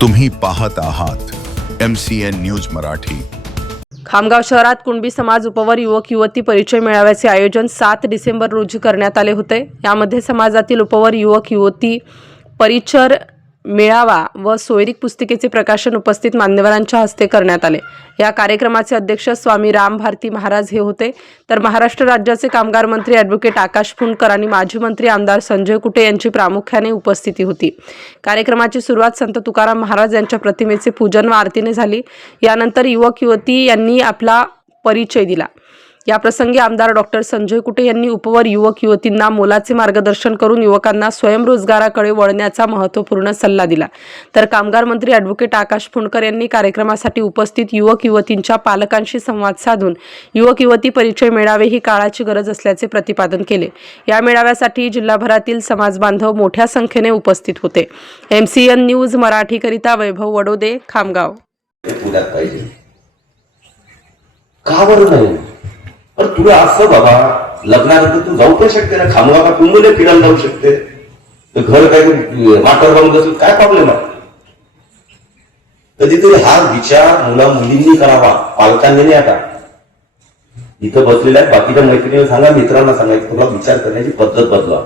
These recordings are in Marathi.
तुम्ही पाहत आहात MCN न्यूज मराठी। खामगाव शहरात कुणबी समाज उपवर युवक युवती परिचय मेळाव्याचे आयोजन 7 डिसेंबर रोजी करण्यात आले होते। यामध्ये समाजातील उपवर युवक युवती परिचय मेळावा व सोयरीक पुस्तिकेचे प्रकाशन उपस्थित मान्यवरांच्या हस्ते करण्यात आले। या कार्यक्रमाचे अध्यक्ष स्वामी राम भारती महाराज हे होते, तर महाराष्ट्र राज्याचे कामगार मंत्री ॲडव्होकेट आकाश फुंडकर आणि माजी मंत्री आमदार संजय कुटे यांची प्रामुख्याने उपस्थिती होती। कार्यक्रमाची सुरुवात संत तुकाराम महाराज यांच्या प्रतिमेचे पूजन व आरतीने झाली। यानंतर युवक युवती यांनी आपला परिचय दिला। या प्रसंगी आमदार डॉक्टर संजय कुटे यांनी उपवर युवक युवतींना मोलाचे मार्गदर्शन करून युवकांना स्वयंरोजगाराकडे वळण्याचा महत्त्वपूर्ण सल्ला दिला। तर कामगार मंत्री ॲडव्होकेट आकाश फुंडकर यांनी कार्यक्रमासाठी उपस्थित युवक युवतींच्या पालकांशी संवाद साधून युवक युवती परिचय मेळावे ही काळाची गरज असल्याचे प्रतिपादन केले। या मेळाव्यासाठी जिल्हाभरातील समाज बांधव मोठ्या संख्येने उपस्थित होते। MCN न्यूज मराठी करिता वैभव वडोदे, खामगाव। का बरं नाही? पण तुला असं बाबा लग्नानंतर तू जाऊ पण शकते ना, खामगाव कुंभले फिरायला जाऊ शकते, घर काय माटर बांधून बसून काय प्रॉब्लेम आहे? कधीतरी हा विचार मुला मुलींनी करावा, पालकांनी नाही। आता इथं बसलेल्या बाकीच्या मैत्रिणींना सांगा, मित्रांना सांगायचं तुला विचार करण्याची पद्धत बदला।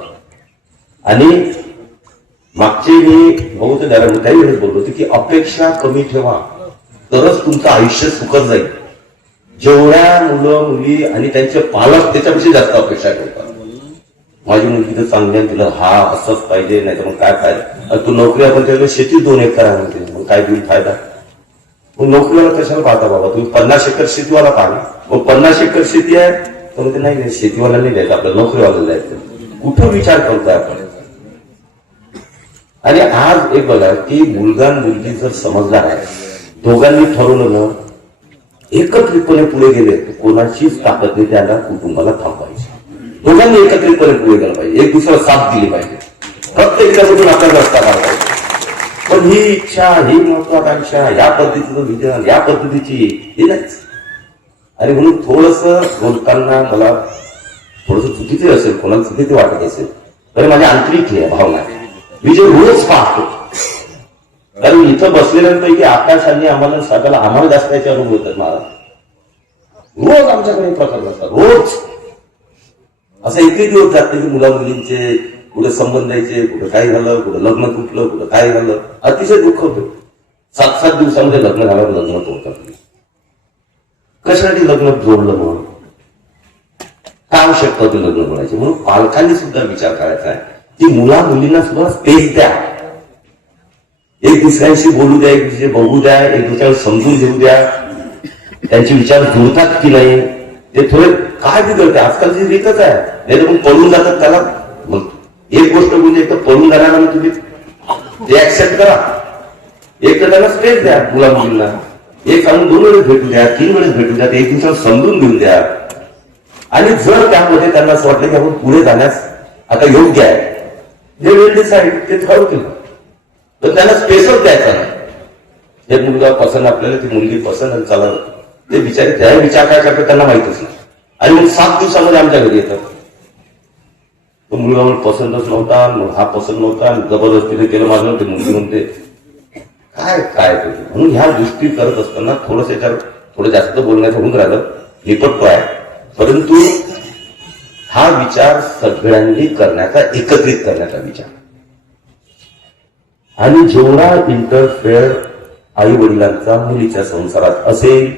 आणि मागचे मी बहुत काही वेळेस बोललो होतो की अपेक्षा कमी ठेवा तरच तुमचं आयुष्य सुखद जाईल। जेवढ्या मुलं मुली आणि त्यांचे पालक त्याच्यापेक्षा जास्त अपेक्षा करतात। माझी मुलगी तर चांगली तिला हा असंच पाहिजे, नाही तर मग काय फायदा? तू नोकरी आपण त्याला शेती 2 एकर आहे म्हणते, मग काय देईल फायदा? मग नोकरीवाला कशाला पाहता बाबा? तुम्ही 50 एकर शेतीवाला पाहा, मग 50 एकर शेती आहे तर ते नाही, शेतीवाला नाही द्यायचं, आपल्या नोकरीवाला द्यायचं। कुठं विचार करतोय आपण? आणि आज एक बघा की मुलगा मुलगी जर समजदार आहे, दोघांनी ठरवलं ना, एकत्रितपणे पुढे गेले तर कोणाचीच ताकद नाही त्याला कुटुंबाला थांबवायची। दोघांनी एकत्रितपणे पुढे गेलं पाहिजे, एक दुसऱ्याला साथ दिली पाहिजे, प्रत्येकाकडून आपल्याला रस्ता काढायचा। पण ही इच्छा, ही महत्वाकांक्षा, या पद्धतीचं विजन, या पद्धतीची हे नाहीच। आणि म्हणून थोडस बोलताना मला थोडस चुकीचे असेल, कोणाला चुकीचे वाटत असेल तर माझी आंतरिक भावना मी जे रोज पाहतो, कारण इथं बसलेल्यांपैकी आकाशाने आम्हाला जास्त याचे अनुभव येतात। महाराज रोज आमच्याकडे प्रकार असतात, रोज असं एकही दिवस जात नाही की मुला मुलींचे कुठे संबंध यायचे, कुठे काय झालं, कुठं लग्न तुटलं, कुठं काय झालं, अतिशय दुःख होतं। 7-7 दिवसामध्ये लग्न झाल्यावर लग्न तोडतात। कशासाठी लग्न जोडलं? म्हणून काय आवश्यकता होती लग्न जोडायची? म्हणून पालकांनी सुद्धा विचार करायचा आहे की मुला मुलींना सुद्धा स्पेस द्या, एक दुसऱ्यांशी बोलू द्या, एक दुसरे बघू द्या, एक दुसऱ्याला समजून घेऊ द्या, त्यांचे विचार जुळतात की नाही ते थोडे काय बिघडते। आजकालची रीतच आहे, नाही तर पळून जातात त्याला। एक गोष्ट म्हणजे एक तर पळून जाण्याला तुम्ही ते ऍक्सेप्ट करा, एक तर त्यांना स्पेस द्या मुला मुलींना, एक सांगून 2 वेळेस भेटू द्या, 3 वेळेस भेटू द्या, एक दुसऱ्याला समजून घेऊन द्या। आणि जर त्यामध्ये त्यांना असं वाटलं की आपण पुढे जाण्यास आता योग्य आहे, जे वेळ डिसाईड ते ठरवतील, तर त्यांना स्पेसच द्यायचा नाही। एक मुलगा पसंत आपल्याला, ती मुलगी पसंत आणि चालत ते बिचारे त्या विचार काय करतात त्यांना माहितच नाही। आणि मग 7 दिवसामध्ये आमच्या घरी येतात, तो मुलगा म्हणून पसंतच नव्हता, मग हा पसंत नव्हता, जबरदस्तीने केलं माझं, ते मुलगी म्हणते काय काय म्हणून ह्या गोष्टी करत असताना थोडस याच्यावर थोडं जास्त बोलण्याचं होऊन राहिलं, निपटतो आहे। परंतु हा विचार सगळ्यांनी करण्याचा, एकत्रित करण्याचा विचार, आणि जेवढा इंटरफेअर आई वडिलांचा मुलीच्या संसारात असेल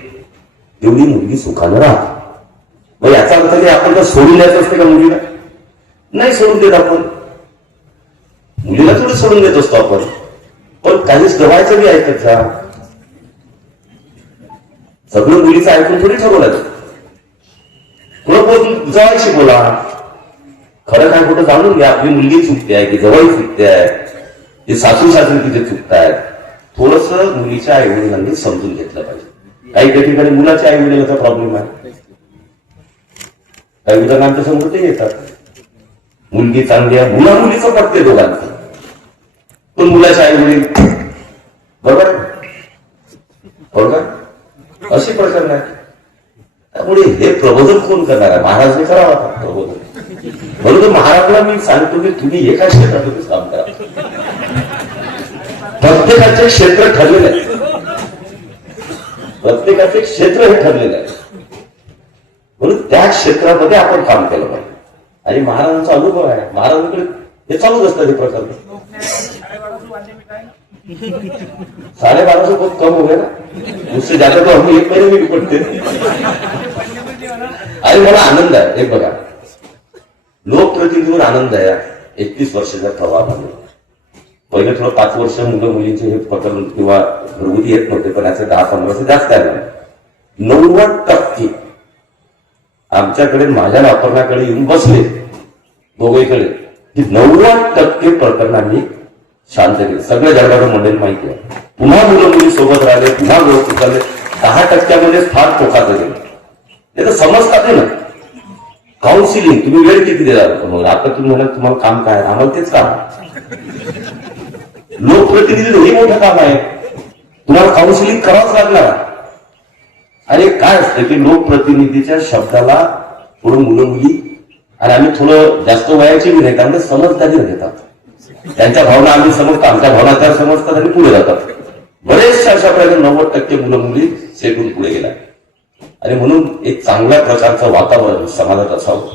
तेवढी मुलगी सुखानं राहते। मग याचा अर्थ की आपण तर सोडून द्यायचं असते का मुलीला? नाही सोडून देत आपण, मुलीला थोडं सोडून देत असतो आपण, पण काहीच गवायचं बी ऐकत जा। सगळं मुलीचं ऐकून थोडी ठरवलं, थोडं जवायशी बोला, खरं काय खोटं जाणून घ्या। आपली मुलगी चुकते आहे की जवळ चुकते आहे, ते सासू सासरे तिथे चुकतायत, थोडस मुलीच्या आई वडिलांनी समजून घेतलं पाहिजे। काही ठिकाणी मुलाच्या आई वडिलांचा प्रॉब्लेम आहे, काही उदाहरण आमच्या समोर ते येतात, मुलगी चांगली आहे, मुला मुलीचं पटते दोघांचं, पण मुलाच्या आई वडील बरोबर बरोबर अशी प्रकार नाही। त्यामुळे हे प्रबोधन कोण करणार आहे? महाराजने करावं प्रबोधन। म्हणून महाराजला मी सांगतो की तुम्ही एका क्षेत्रातच काम करा। प्रत्येकाचे क्षेत्र ठरलेले आहे, प्रत्येकाचे क्षेत्र हे ठरलेलं आहे. म्हणून त्या क्षेत्रामध्ये आपण काम केलं पाहिजे. आणि महाराजांचा अनुभव आहे, महाराजांकडे हे चालूच असतं हे प्रकार. 1250 बहुत कम हो गया ना, उससे ज्यादा तो हम एक महीने में निपटते. आणि मला आनंद आहे, हे बघा, लोकप्रतिनिधीवर आनंद आहे. 31 वर्षाच्या प्रवाहामध्ये पहिले थोडं 5 वर्ष मुलं मुलींचे हे प्रकरण किंवा घरगुती येत नव्हते, पण याचे 10-15 जास्त आहे. 90% आमच्याकडे माझ्या वापरण्याकडे येऊन बसले दोघेकडे की 90% प्रकरणांनी शांत केले. सगळ्या जळगाव मंडळी माहिती आहे. पुन्हा मुलं मुली सोबत राहिले, पुन्हा व्यवस्थित झाले. 10%मध्येच फार टोकाचं गेलं. हे तर समजतात ना. काउन्सिलिंग तुम्ही वेळ किती देणार? मग आता तुम्ही म्हणाल तुम्हाला काम काय, आम्हाला तेच काम. लोकप्रतिनिधी हे मोठं काम आहे, तुम्हाला काउन्सिलिंग करावंच लागणार. आणि काय असतं की लोकप्रतिनिधीच्या शब्दाला थोडं मुलं मुली आणि आम्ही थोडं जास्त वयाची बी नाही, त्यामुळे समजदारी घेतात. त्यांच्या भावना आम्ही समजतो, आमच्या भावना त्या समजतात आणि पुढे जातात. बरेचशा अशा प्रकारे 90% मुलं मुली सेटून पुढे गेल्या. आणि म्हणून एक चांगल्या प्रकारचं वातावरण समाजात असावं.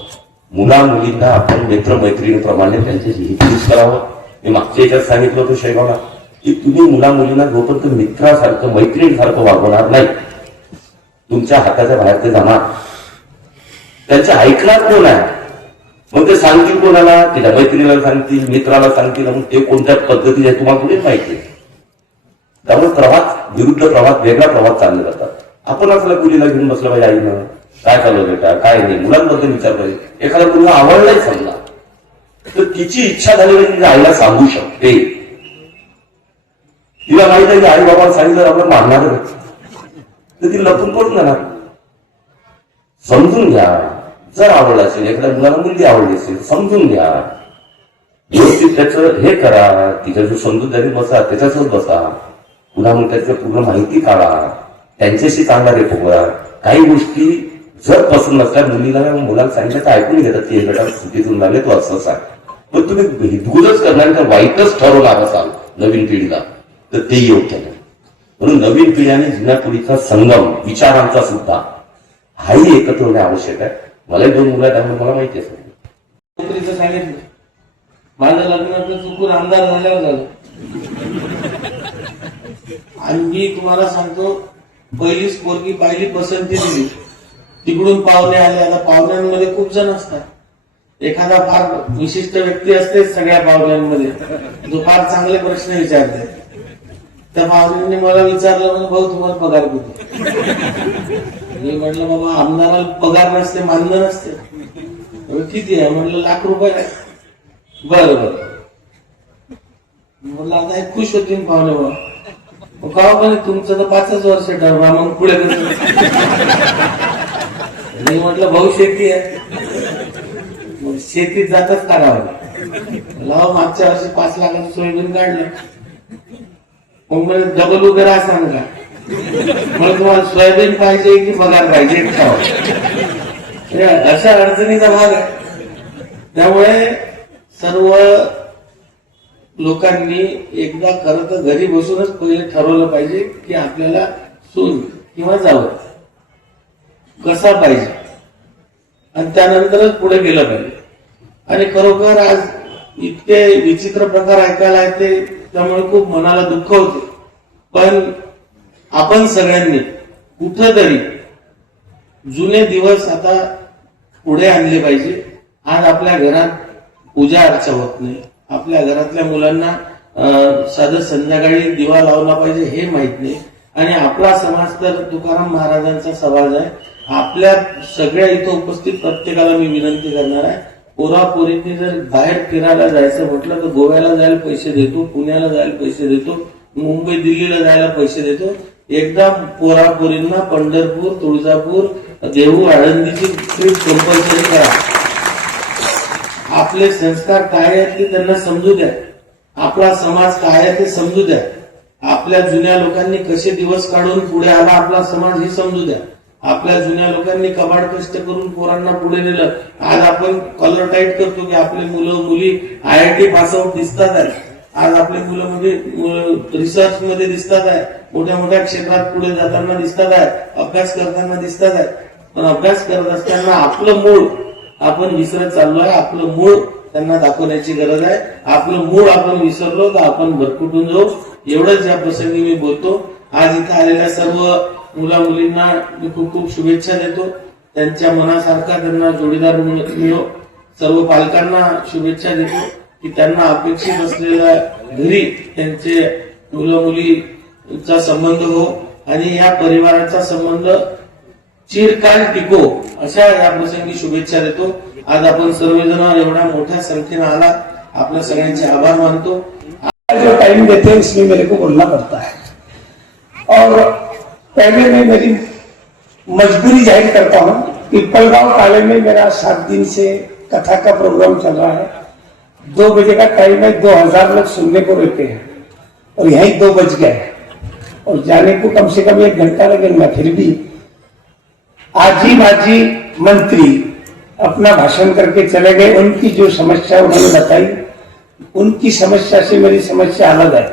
मुला मुलींना आपण मित्रमैत्रिणीप्रमाणे त्यांच्याशी हितगुज करावं. मी मागच्या याच्यात सांगितलं होतं शैबाला की तुम्ही मुला मुलींना जोपर्यंत मित्रासारखं मैत्रिणीसारखं वागवणार नाही, तुमच्या हाताच्या बाहेर ते जाणार. त्यांचे ऐकणार कोण आहे? मग ते सांगतील कोणाला? तिच्या मैत्रिणीला सांगतील, मित्राला सांगतील. मग ते कोणत्या पद्धतीने तुम्हाला कुठेच माहिती आहे. त्यामुळे प्रवास विरुद्ध प्रवास, वेगळा प्रवास चालले जातात. आपण असला मुलीला घेऊन बसलं पाहिजे, आईनं काय चालू बेटा काय नाही, मुलांबद्दल विचार पाहिजे. एखादा मुलगा आवडलाही समजा तर तिची इच्छा झाली पाहिजे, तिच्या आईला सांगू शकते. तिला माहित आहे की आई बाबाला सांगितलं आपण मानणार तर ती लपून पडून जाणार. समजून घ्या. जर आवडला असेल, एखाद्या मुलाला मुलगी आवडली असेल, समजून घ्या, व्यवस्थित त्याचं हे करा. तिच्याशी समजूतदारी बसा, त्याच्यासोबत बसा. पुन्हा मग त्याचं पूर्ण माहिती काढा, त्यांच्याशी चांगला रेपोगा. काही गोष्टी जर पसंत नसल्या मुलाला सांगितलं तर ऐकून घेतात की बेटा चुकीतून लागले तो असं सांग. पण तुम्ही हितगुजच करणार तर वाईटच ठरवणार असाल नवीन पिढीला तर ते योग्य नाही. म्हणून नवीन पिढी आणि जुन्या पिढीचा संगम विचारांचा सुद्धा हाही एकत्र होणे आवश्यक आहे. मला 2 मुलं त्यामुळे मला माहिती आहे. नोकरीचं सांगितलं, माझं लग्नाचं चुकून आमदार झाल्यावर झालं. आणि मी तुम्हाला सांगतो, पहिलीच पोरगी पाहिली, पसंती दिली, तिकडून पाहुणे आले. आता पाहुण्यांमध्ये खूप जण असतात. एखादा फार विशिष्ट व्यक्ती असते सगळ्या पाहुण्यांमध्ये, जो फार चांगले प्रश्न विचारते. त्या पाहुण्यांनी मला विचारलं, म्हणजे भाऊ तुम्हाला पगार किती? मी म्हटलं बाबा आमदाराला पगार नसते, मानधन नसते. किती आहे? म्हटलं ₹1,00,000 आहे. बरं बरं. म्हटलं आता हे खुश होतील पाहुणे बाबा. का म्हणजे तुमचं तर 5च वर्ष ठरवा, मग पुढे कसं? मी म्हटलं भाऊ शेती आहे, शेतीत जातच करावं. लाव मागच्या वर्षी 5 लाखाचं सोयाबीन काढलं. मग म्हणजे डबल उभे राहा सांगा. मग तुम्हाला सोयाबीन पाहिजे की पगार पाहिजे? अशा अडचणीचा भाग आहे. त्यामुळे सर्व लोकांनी एकदा खरं तर घरी बसूनच पहिले ठरवलं पाहिजे की आपल्याला सून किंवा जावं कसा पाहिजे आणि त्यानंतरच पुढे गेलं पाहिजे. आणि खरोखर आज इतके विचित्र प्रकार ऐकायला येते, त्यामुळे खूप मनाला दुःख होते. पण आपण सगळ्यांनी कुठेतरी जुने दिवस आता पुढे आणले पाहिजे. आज आपल्या घरात पूजा अर्चा होत नाही. आपल्या घरातल्या मुलांना साधं संध्याकाळी दिवा लावला पाहिजे हे माहित नाही. आणि आपला समाज तर तुकाराम महाराजांचा समाज आहे. आपल्या सगळ्या इथं उपस्थित प्रत्येकाला मी विनंती करणार आहे, पोरापोरींनी जर बाहेर फिरायला जायचं म्हटलं तर गोव्याला जायला पैसे देतो, पुण्याला जायला पैसे देतो, मुंबई दिल्लीला जायला पैसे देतो. एकदा पोरापोरींना पंढरपूर, तुळजापूर, देहू, आळंदीची ट्रिप कंपल्सरी करा. आपले संस्कार काय आहेत ते त्यांना समजू द्या. आपला समाज काय आहे ते समजू द्या. आपल्या जुन्या लोकांनी कसे दिवस काढून पुढे आला आपला समाज हे समजू द्या. आपल्या जुन्या लोकांनी कबाड कष्ट करून पोरांना पुढे नेलं. आज आपण कलर टाईट करतो की आपले मुलं मुली IIT पास आउट दिसतात आहे. आज आपले मुलं रिसर्च मध्ये दिसतात आहे, मोठ्या मोठ्या क्षेत्रात पुढे जाताना दिसतात आहे, अभ्यास करताना दिसतात आहे. पण अभ्यास करत असताना आपलं मूळ आपण विसरत चाललो आहे. आपलं मूळ त्यांना दाखवण्याची गरज आहे. आपलं मूळ आपण विसरलो तर आपण भरकुटून जाऊ. एवढंच या प्रसंगी मी बोलतो. आज इथं आलेल्या सर्व मुला मुलींना मी खूप खूप शुभेच्छा देतो. त्यांच्या मनासारखा त्यांना जोडीदार मिळो. सर्व पालकांना शुभेच्छा देतो की त्यांना अपेक्षित असलेल्या घरी त्यांचे मुलं मुलीचा संबंध हो आणि या परिवाराचा संबंध चिरकाल टिको, अशा या प्रसंगी शुभेच्छा देतो. आज आपण सर्वजण एवढ्या मोठ्या संख्येने आला, आपल्या सगळ्यांचे आभार मानतो. जो टाइम देते हैं इसमें मेरे को बोलना पड़ता है और पहले मैं मेरी मजबूरी जाहिर करता हूँ। पिपलगांव काले में मेरा 7 दिन से कथा का प्रोग्राम चल रहा है। 2 बजे का टाइम है, 2000 लोग सुनने को रहते हैं और यही 2 बज गए और जाने को कम से कम 1 घंटा लगेगा। फिर भी आजी माजी मंत्री अपना भाषण करके चले गए। उनकी जो समस्या उन्होंने बताई, उनकी समस्या से मेरी समस्या अलग है।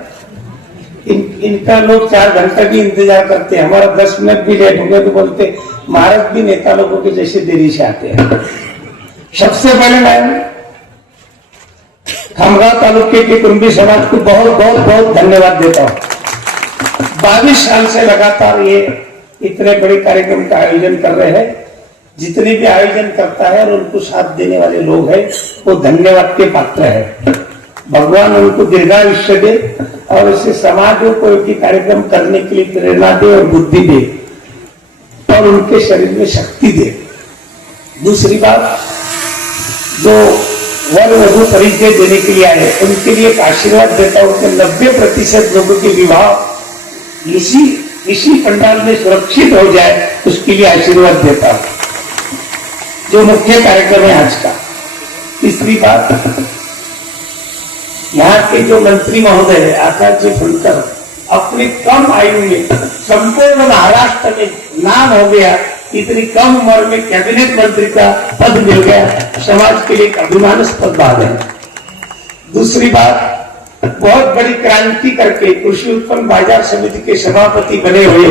इनका लोग 4 घंटे की इंतजार करते हैं, हमारा 10 मिनट भी लेट हो गया तो बोलते महाराज भी नेता लोगों के जैसे देरी से आते हैं। सबसे पहले मैं खमगांव तालुके के कुंभी समाज को बहुत बहुत बहुत धन्यवाद देता हूँ। 22 साल से लगातार ये इतने बड़े कार्यक्रम का आयोजन कर रहे हैं। जितने भी आयोजन करता है और उनको साथ देने वाले लोग हैं वो धन्यवाद के पात्र है। भगवान उनको दीर्घायुष्य दे और इसे समाजोपयोगी कार्यक्रम करने के लिए प्रेरणा दे और बुद्धि दे और उनके शरीर में शक्ति दे। दूसरी बात, जो वर वधु परिचय देने के लिए आए उनके लिए एक आशीर्वाद देता हूं कि 90% लोगों के विवाह इसी पंडाल में सुरक्षित हो जाए, उसके लिए आशीर्वाद देता हूं, जो मुख्य कार्यक्रम है आज का। तीसरी बात, यहाँ के जो मंत्री महोदय है आकाश जी फुलकर, अपनी कम आयु में संपूर्ण महाराष्ट्र में नाम हो गया। इतनी कम उम्र में कैबिनेट मंत्री का पद मिल गया, समाज के लिए एक अभिमानास्पद बात है। दूसरी बात, बहुत बड़ी क्रांति करके कृषि उत्पन्न बाजार समिति के सभापति बने हुए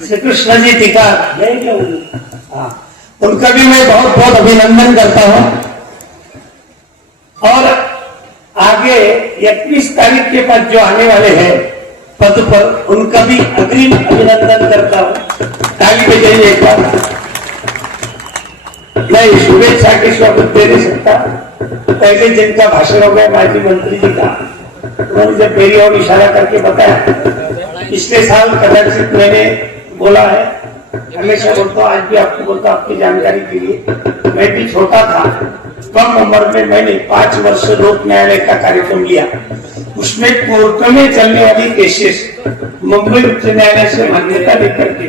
श्री कृष्ण जी टीका, उनका भी मैं बहुत बहुत अभिनंदन करता हूं और आगे 21 तारीख के बाद जो आने वाले हैं पद पर, उनका भी अग्रिम अभिनंदन करता हूं। ताली बजाइए एक बार। मैं शुभेच्छा के स्वागत दे नहीं सकता। पहले जिनका भाषण हो गया माजी मंत्री जी का, उन्होंने जब मेरी और इशारा करके बताया, पिछले साल कदाचित मैंने बोला है, हमेशा बोलता हूं, आज भी आपको बोलता हूं आपकी जानकारी के लिए। मैं भी छोटा था, कम उम्र में मैंने 5 वर्ष लोक न्यायालय का कार्यक्रम लिया। उसमें कोर्ट में चलने वाली केसेस मुंबई उच्च न्यायालय से मान्यता लेकर के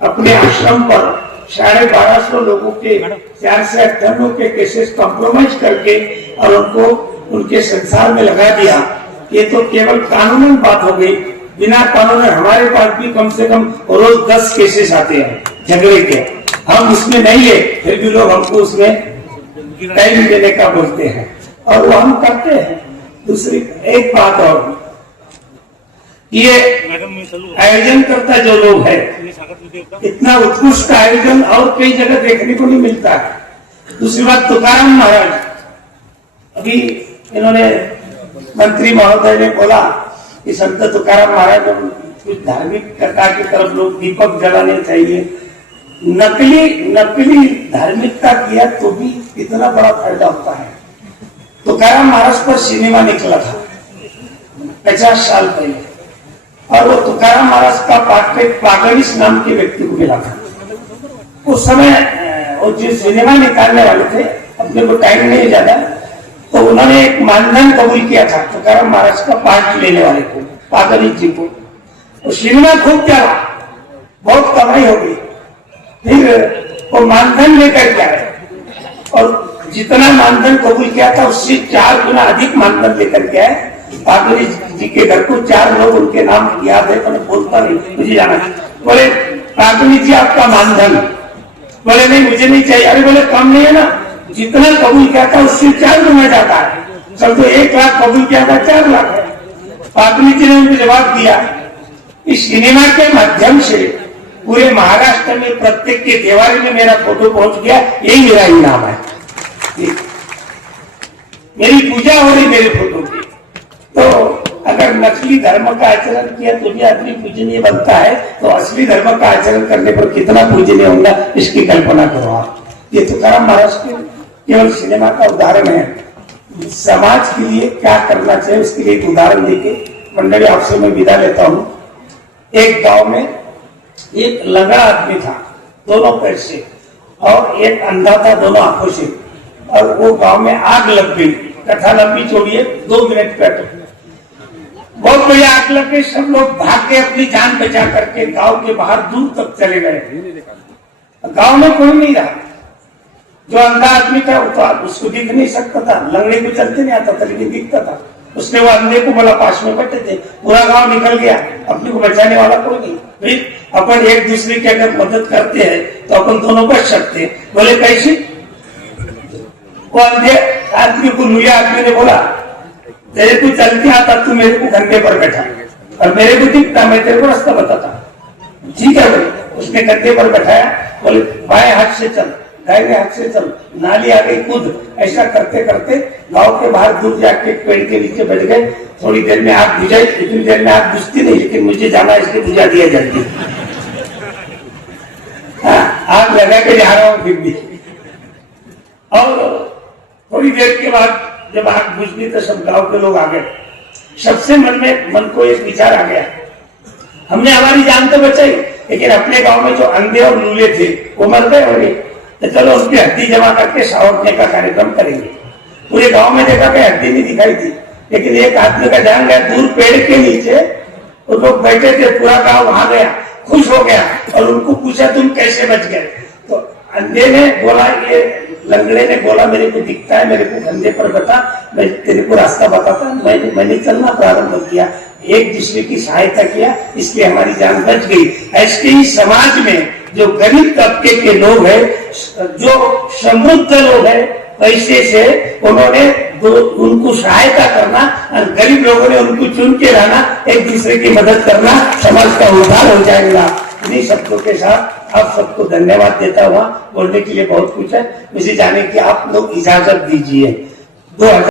अपने आश्रम पर 1250 लोगों के 4 से 98 के केसेस कॉम्प्रोमाइज करके और उनको उनके संसार में लगा दिया। ये तो केवल कानूनी बात हो गई। बिना कानून हमारे पास भी कम से कम रोज 10 केसेस आते हैं झगड़े के, हम उसमें नहीं है, फिर भी लोग हमको उसमें टाइम देने का बोलते हैं और वो हम करते हैं। दूसरी एक बात और, ये आयोजन करता जो लोग है, इतना उत्कृष्ट आयोजन और कई जगह देखने को नहीं मिलता है। दूसरी बात, तुकाराम महाराज, अभी इन्होंने मंत्री महोदय ने बोला कि संत तुकाराम महाराज कुछ धार्मिक कथा की तरफ लोग दीपक जलाने चाहिए। नकली धार्मिकता किया तो भी इतना बड़ा फायदा होता है। तुकाराम महाराज पर सिनेमा निकला था 50 साल पहले और वो तुकाराम महाराज का पात्र पागलिस नाम के व्यक्ति को मिला था। उस समय वो जो सिनेमा निकालने वाले थे, अपने को टाइम नहीं ज्यादा, तो उन्होंने एक मानधन कबूल किया था तुकाराम महाराज का पार्ट लेने वाले को, पागलिस जी को। वो सिनेमा खूब चला, बहुत कमाई हो गई। फिर वो मानधन लेकर के आए और जितना मानधन कबूल किया था उससे 4 गुना अधिक मानधन लेकर के आए। पागली जी के घर को 4 लोग उनके नाम याद है, पर बोलता नहीं, मुझे जाना। बोले पागली जी आपका मानधन, बोले नहीं मुझे नहीं चाहिए। अरे बोले कम नहीं है ना, जितना कबूल किया था उससे 4 गुना ज्यादा है। सब तो 1 लाख कबूल किया था, 4 लाख है। पाटनी जी ने उनको जवाब दिया, इस सिनेमा के माध्यम से पूरे महाराष्ट्र में प्रत्येक के देवालय में मेरा फोटो पहुंच गया, यही मेरा इनाम है। मेरी पूजा हो रही मेरे फोटो की। तो अगर नकली धर्म का आचरण किया तो भी आदमी पूजनीय बनता है, तो असली धर्म का आचरण करने पर कितना पूजनीय होगा इसकी कल्पना करो आप। ये तुकाराम महाराज के केवल सिनेमा का उदाहरण है। समाज के लिए क्या करना चाहिए उसके लिए एक उदाहरण देके मंडली आपसे मैं विदा लेता हूँ। एक गांव में एक लंगड़ा आदमी था, दोनों पैर से, और एक अंधा था, दोनों आंखों से। और वो गांव में आग लग गई। कथा लंबी छोड़िए, 2 मिनट का। बहुत बड़ी आग लग गई, सब लोग भाग के अपनी जान बचा करके गांव के बाहर दूर तक चले गए। गांव में कोई नहीं रहा। जो अंधा आदमी था वो तो उसको दिख नहीं सकता था, लंगड़े को चलते नहीं आता था, लेकिन दिखता था। उसने वो अंधे को बोला, पास में बैठे थे, पूरा गांव निकल गया, अपने को बचाने वाला कोई नहीं। फिर अपन एक दूसरे की अगर मदद करते हैं तो अपन दोनों बच सकते हैं। बोले कैसे? वो अंधे आदमी को नुले आदमी ने बोला, तेरे को चलते आता, तू मेरे को कंधे पर बैठा, और मेरे को दिखता, मैं तेरे को रास्ता बताता। ठीक है बोले, उसने कंधे पर बैठाया। बोले बाएं हाथ से चल, दाहिने हाथ से चल, नाली आ गई, कूद। ऐसा करते करते गांव के बाहर दूर जाके पेड़ के नीचे बैठ गए। थोड़ी देर में आग बुझाई, इतनी देर में आग बुझती नहीं, लेकिन मुझे जाना इसलिए बुझा दिया जाती। हाँ, आग लगा के जा रहा हूँ फिर भी। और थोड़ी देर के बाद जब आग बुझ गई तो सब गांव के लोग आ गए। सबसे मन को एक विचार आ गया, हमने हमारी जान तो बचाई, लेकिन अपने गांव में जो अंधे और लूले थे वो मर गए होंगे, तो चलो उनकी हड्डी जमा करके सावरने का कार्यक्रम करेंगे। पूरे गांव में देखा कि हड्डी नहीं दिखाई थी, लेकिन एक आदमी का ध्यान गया दूर पेड़ के नीचे, तो लोग बैठे थे, पूरा गांव वहां गया, खुश हो गया और उनको पूछा तुम कैसे बच गए? तो अंधे ने बोला, ये लंगड़े ने बोला, मेरे को दिखता है, मेरे को कंधे पर बैठा, मैं तेरे को रास्ता बताता। मैंने चलना प्रारंभ किया, एक दूसरे की सहायता किया, इसलिए हमारी जान बच गई। ऐसे ही समाज में जो गरीब तबके के लोग हैं, जो समृद्ध लोग हैं, पैसे से उन्होंने उनको सहायता करना, और गरीब लोगों ने उनको चुन के रहना, एक दूसरे की मदद करना, समाज का उद्धार हो जाएगा। इन्हीं शब्दों के साथ आप सबको धन्यवाद देता हुआ, बोलने के लिए बहुत कुछ है, मुझे जाने की आप लोग इजाजत दीजिए। 2000